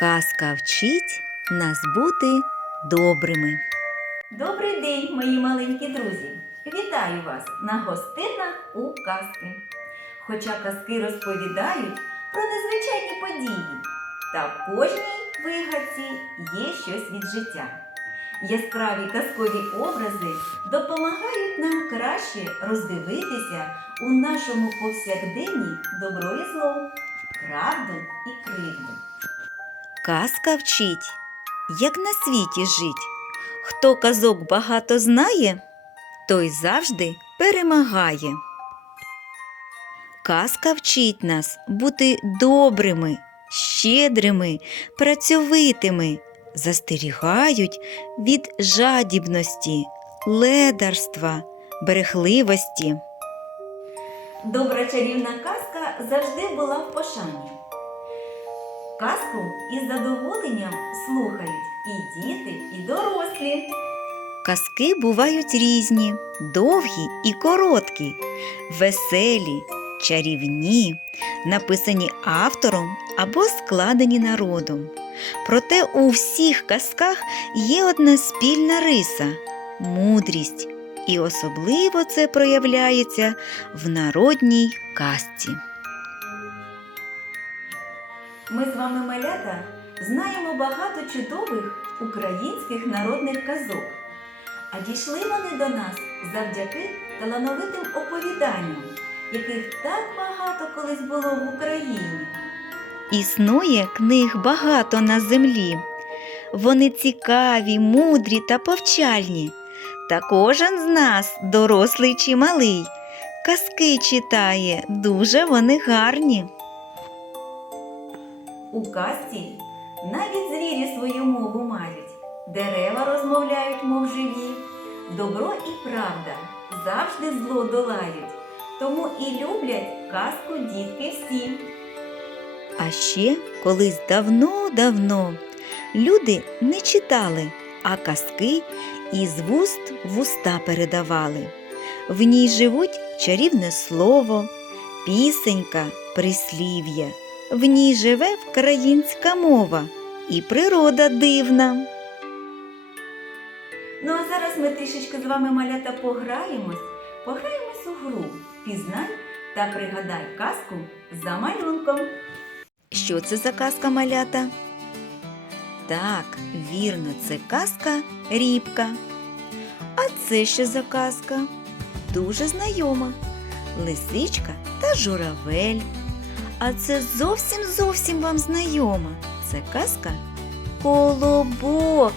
Казка вчить нас бути добрими. Добрий день, мої маленькі друзі! Вітаю вас на гостинах у казки. Хоча казки розповідають про незвичайні події, та в кожній вигадці є щось від життя. Яскраві казкові образи допомагають нам краще роздивитися у нашому повсякденні добро і зло, правду і кривду. Казка вчить, як на світі жить. Хто казок багато знає, той завжди перемагає. Казка вчить нас бути добрими, щедрими, працьовитими, застерігають від жадібності, ледарства, брехливості. Добра чарівна казка завжди була в пошані. Казку із задоволенням слухають і діти, і дорослі. Казки бувають різні, довгі і короткі, веселі, чарівні, написані автором або складені народом. Проте у всіх казках є одна спільна риса мудрість, і особливо це проявляється в народній казці. Ми з вами, малята, знаємо багато чудових українських народних казок. А дійшли вони до нас завдяки талановитим оповіданням, яких так багато колись було в Україні. Існує книг багато на землі. Вони цікаві, мудрі та повчальні. Та кожен з нас, дорослий чи малий, казки читає, дуже вони гарні. У казці навіть звірі свою мову мають, дерева розмовляють, мов живі, добро і правда завжди зло долають, тому і люблять казку дітки всі. А ще колись давно-давно люди не читали, а казки із вуст в уста передавали. В ній живуть чарівне слово, пісенька, прислів'я. В ній живе українська мова і природа дивна. Ну а зараз ми трішечки з вами малята пограємось, пограємось у гру. Пізнай та пригадай казку за малюнком. Що це за казка малята? Так, вірно, це казка Рібка. А це що за казка? Дуже знайома. Лисичка та журавель. А це зовсім зовсім вам знайома. Це казка Колобок.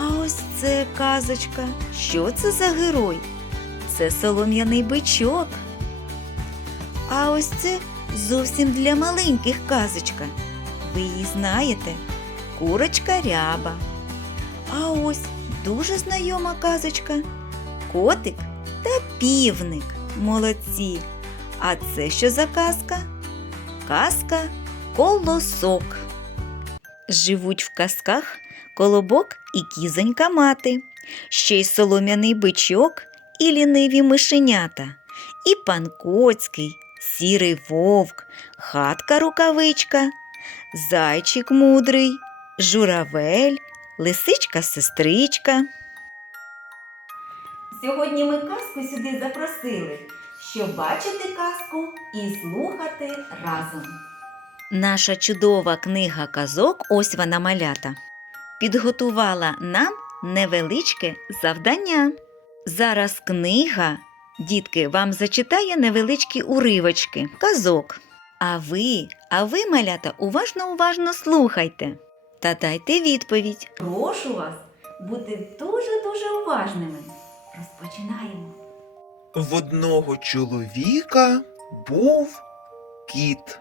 А ось це казочка. Що це за герой? Це солом'яний бичок. А ось це зовсім для маленьких казочка. Ви її знаєте? Курочка ряба. А ось дуже знайома казочка. Котик та півник. Молодці. А це що за казка? Казка колосок. Живуть в казках колобок і кізонька мати, ще й солом'яний бичок і ліниві мишенята, і пан Коцький, сірий вовк, хатка рукавичка, зайчик мудрий, журавель, лисичка сестричка. Сьогодні ми казку сюди запросили, щоб бачити казку і слухати разом. Наша чудова книга казок, ось вона малята, підготувала нам невеличке завдання. Зараз книга, дітки, вам зачитає невеличкі уривочки, казок. А ви, а ви, малята, уважно уважно слухайте та дайте відповідь. Прошу вас бути дуже-дуже уважними. Розпочинаємо. В одного чоловіка був кіт.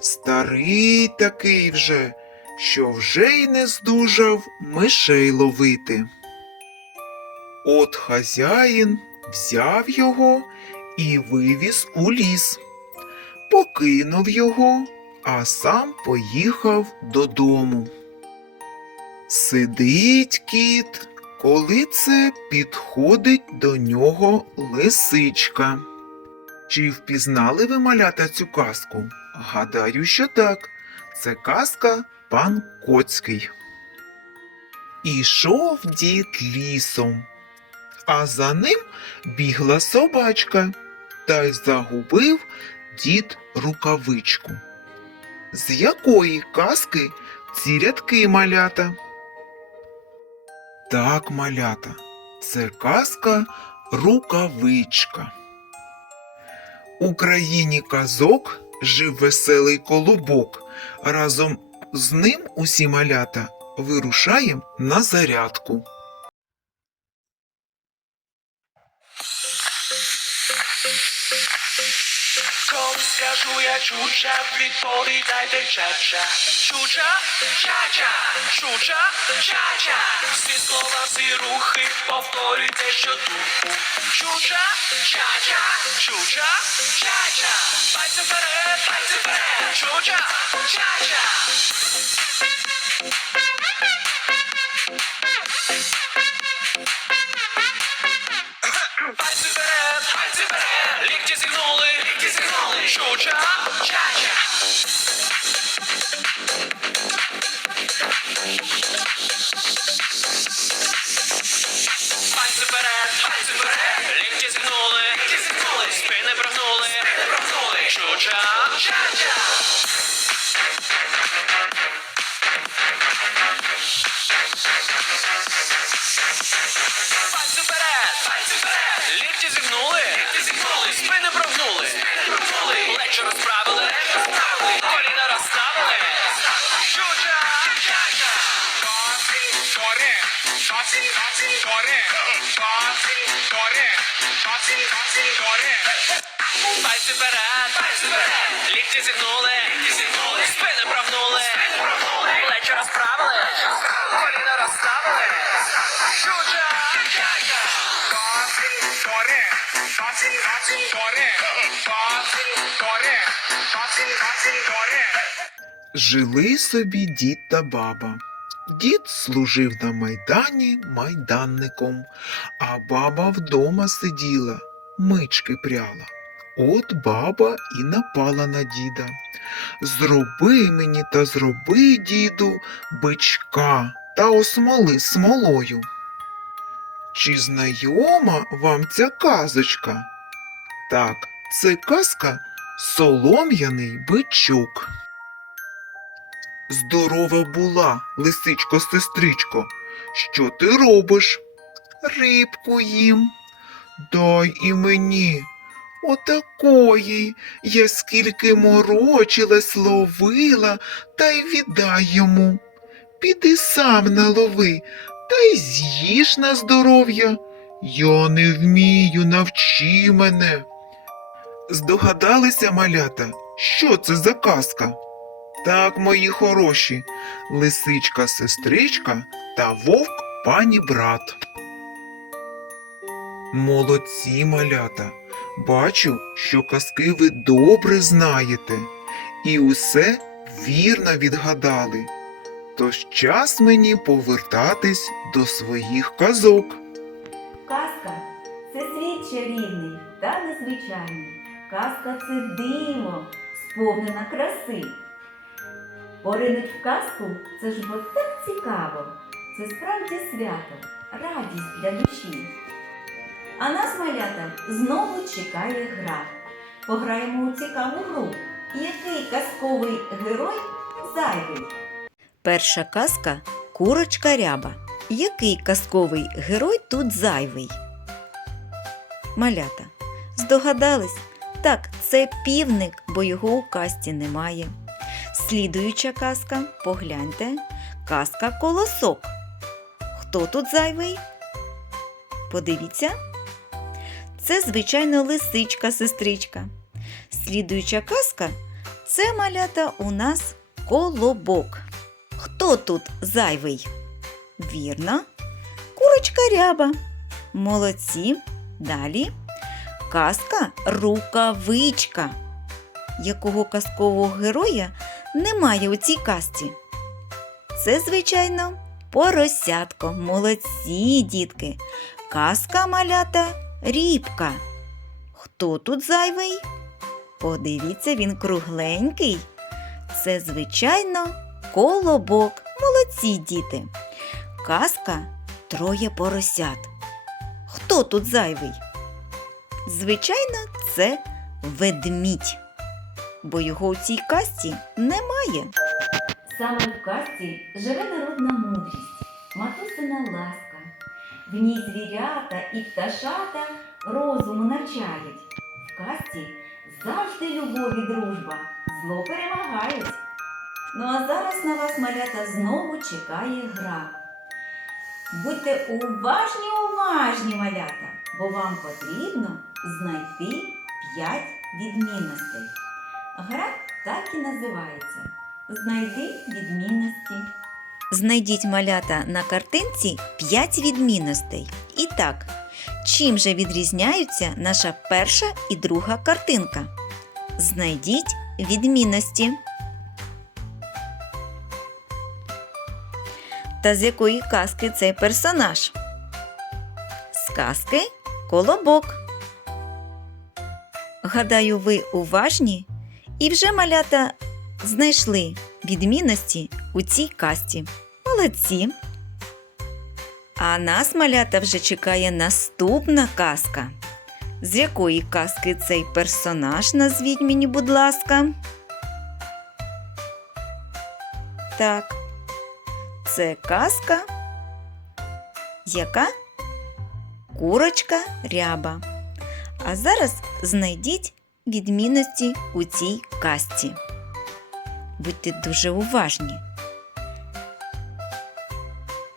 Старий такий вже, що вже й не здужав мишей ловити. От хазяїн взяв його і вивіз у ліс, покинув його, а сам поїхав додому. Сидить кіт, коли це підходить до нього лисичка. Чи впізнали ви малята цю казку? Гадаю, що так. Це казка пан Коцький. Ішов дід лісом, а за ним бігла собачка, та й загубив дід рукавичку. З якої казки ці рядки малята? Так, малята, це казка рукавичка. У країні казок жив веселий колобок. Разом з ним усі малята вирушаємо на зарядку. Скажу я чуча, відповідайте чача. Чуча, чача, чуча, чача. Всі слова, всі рухи, повторюйте щодуху. Чуча, чача, чуча, чача. Пальці вперед, пальці вперед. Чуча, чача. Прогнули. Чуча, чача. Пальці вперед, пальці вперед. Лікті зігнули, лікті зігнули. Спини прогнули, спини прогнули. Плечі розправили, плечі розправили. Коліна розставили. Чуча, чача. Доре, доре, доре, доре, доре, доре. Пальці вперед, пальці вперед. Лікті зігнули. Спини прогнули. Плечі розправили, коліна розставили. Чуча, доре, доре, доре, доре. Жили собі дід та баба. Дід служив на майдані майданником, а баба вдома сиділа, мички пряла. От баба і напала на діда. Зроби мені та зроби, діду, бичка та осмоли смолою. Чи знайома вам ця казочка? Так, це казка Солом'яний бичок. Здорова була, лисичко сестричко. Що ти робиш? Рибку їм. Дай і мені. Отакої. Я скільки морочилась, ловила, та й віддай йому. Піди сам налови, та й з'їж на здоров'я. Я не вмію, навчи мене. Здогадалися, малята, що це за казка? Так, мої хороші, лисичка сестричка та вовк пані брат. Молодці малята. Бачу, що казки ви добре знаєте і усе вірно відгадали. Тож час мені повертатись до своїх казок. Казка це світ чарівний та незвичайний. Казка це диво, сповнена краси. Поринуть в казку це ж бо так цікаво. Це справді свято, радість для душі. А нас, малята, знову чекає гра. Пограємо у цікаву гру. Який казковий герой зайвий? Перша казка Курочка ряба. Який казковий герой тут зайвий? Малята. Здогадались? Так, це півник, бо його у казці немає. Слідуюча казка, погляньте, казка колосок. Хто тут зайвий? Подивіться. Це, звичайно, лисичка сестричка. Слідуюча казка це малята у нас колобок. Хто тут зайвий? Вірно, курочка ряба. Молодці. Далі казка рукавичка. Якого казкового героя немає у цій казці? Це, звичайно, поросятко. Молодці, дітки. Казка малята рібка. Хто тут зайвий? Подивіться, він кругленький. Це, звичайно, колобок. Молодці діти. Казка троє поросят. Хто тут зайвий? Звичайно, це ведмідь, бо його у цій казці немає. Саме в казці живе народна мудрість, матусина ласка. В ній звірята і пташата розуму навчають. В казці завжди любов і дружба, зло перемагають. Ну а зараз на вас, малята, знову чекає гра. Будьте уважні, уважні, малята, бо вам потрібно знайти п'ять відмінностей. Гра так і називається. Знайди відмінності. Знайдіть малята на картинці 5 відмінностей. І так, чим же відрізняються наша перша і друга картинка? Знайдіть відмінності. Та з якої казки цей персонаж? З казки Колобок. Гадаю, ви уважні і вже малята знайшли відмінності у цій касті. Молодці. А нас, малята, вже чекає наступна казка. З якої казки цей персонаж назвіть мені, будь ласка. Так. Це казка. Яка? Курочка ряба. А зараз знайдіть відмінності у цій казці. Будьте дуже уважні.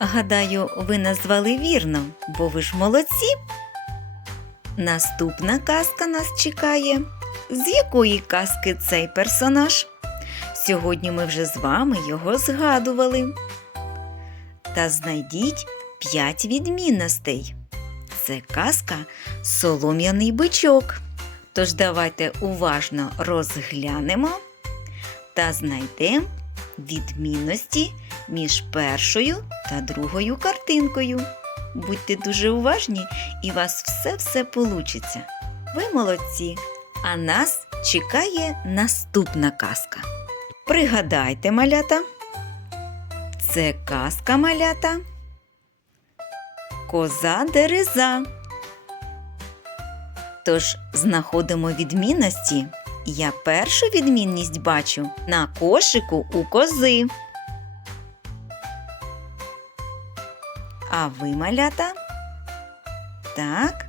Гадаю, ви назвали вірно, бо ви ж молодці. Наступна казка нас чекає. З якої казки цей персонаж? Сьогодні ми вже з вами його згадували. Та знайдіть п'ять відмінностей. Це казка Солом'яний бичок. Тож давайте уважно розглянемо та знайдемо відмінності між першою та другою картинкою. Будьте дуже уважні, і у вас все-все получиться. Ви молодці! А нас чекає наступна казка. Пригадайте, малята. Це казка малята. Коза дереза. Тож знаходимо відмінності. Я першу відмінність бачу на кошику у кози. А ви, малята? Так.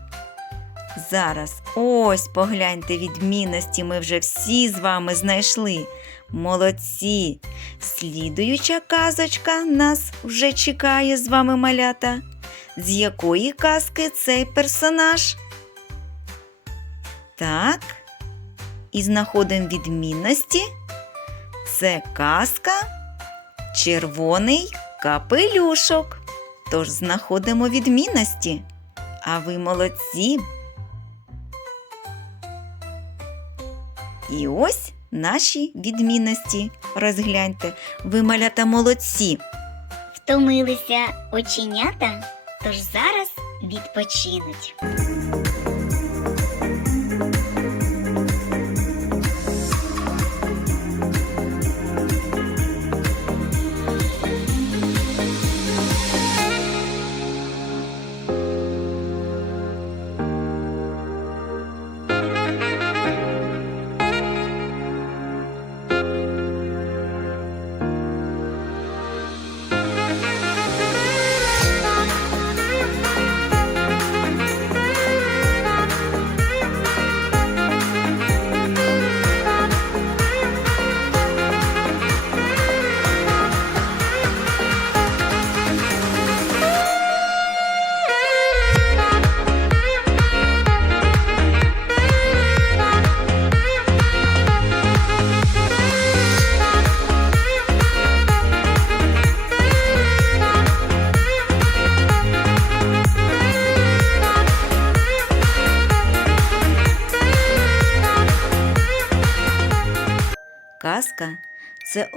Зараз ось погляньте відмінності. Ми вже всі з вами знайшли. Молодці! Слідуюча казочка нас вже чекає з вами малята. З якої казки цей персонаж? Так. І знаходимо відмінності. Це казка Червоний капелюшок. Тож знаходимо відмінності. А ви молодці. І ось наші відмінності. Розгляньте, ви малята молодці. Втомилися оченята, тож зараз відпочинуть.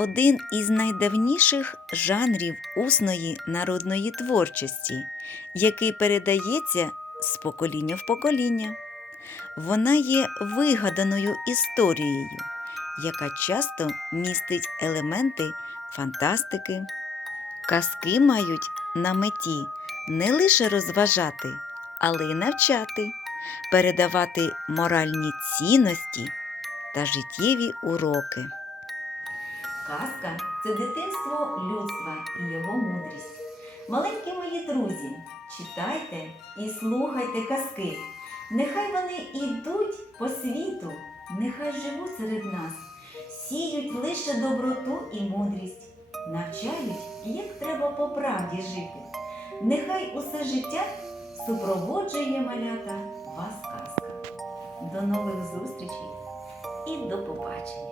Один із найдавніших жанрів усної народної творчості, який передається з покоління в покоління. Вона є вигаданою історією, яка часто містить елементи фантастики. Казки мають на меті не лише розважати, але й навчати, передавати моральні цінності та життєві уроки. Казка це дитинство людства і його мудрість. Маленькі мої друзі, читайте і слухайте казки. Нехай вони ідуть по світу, нехай живуть серед нас, сіють лише доброту і мудрість, навчають, як треба по правді жити. Нехай усе життя супроводжує малята вас казка. До нових зустрічей і до побачення!